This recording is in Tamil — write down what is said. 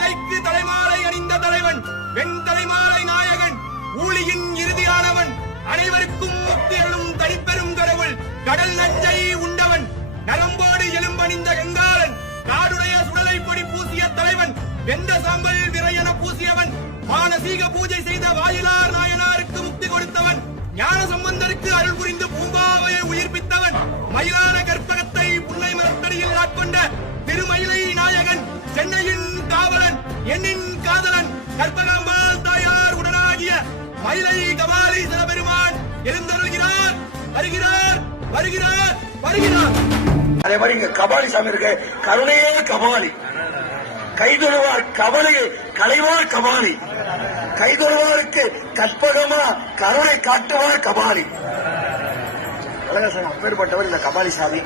தலைக்கு தலைமாலை அணிந்த தலைவன், வெண் தலைமாலை நாயகன், ஊழியின் இறுதியானவன், அனைவருக்கும் முக்தியருளும் தனிப்பெரும் கடவுள், கடல் நஞ்சை உண்டவன், நரம்போடு எலும்பணிந்த கங்காளன், காடுடைய சுடலை பொடி பூசிய தலைவன், வெந்த சாம்பல் விரையென பூசியவன், மானசீக பூஜை செய்த வாயிலார் நாயனாருக்கு முக்தி கொடுத்தவன், ஞான சம்பந்தருக்கு அருள் புரிந்து பூம்பாவையை உயிர்ப்பித்தவன், மயிலான கற்பகத்தை புன்னை மரத்தடியில் ஆட்கொண்ட திருமயிலை நாயகன், சென்னையின் காவலன், எண்ணின் காதலன், கற்பகாம்பாள் தாயார் உடனாகிய மயிலை கபாலி சிவபெருமான் எழுந்தருள்கிறார். வருகிறார், வருகிறார், வருகிறார். அதே மாதிரி இங்க கபாலி சாமி இருக்கு. கருணையே கபாலி, கைதொழுவார் கவலையை களைவார் கபாலி, கைதொழுவாருக்கு கற்பகமா கருணை காட்டுவார் கபாலி. அப்பேற்பட்டவர் இந்த கபாலி சாமி.